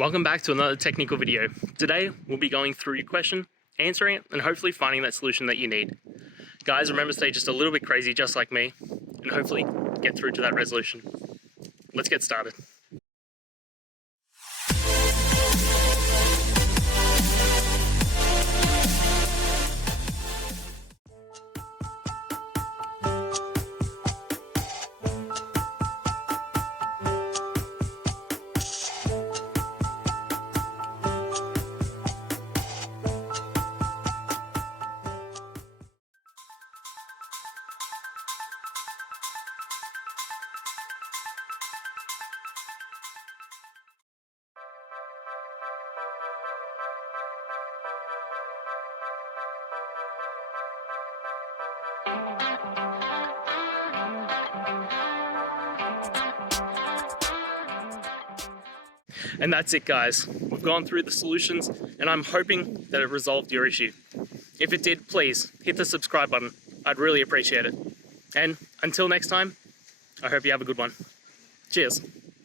Welcome back to another technical video. Today, we'll be going through your question, answering it, and hopefully finding that solution that you need. Guys, remember to stay just a little bit crazy, just like me, and hopefully get through to that resolution. Let's get started. And that's it, guys. We've gone through the solutions and I'm hoping that it resolved your issue. If it did, please hit the subscribe button. I'd really appreciate it. And until next time, I hope you have a good one. Cheers.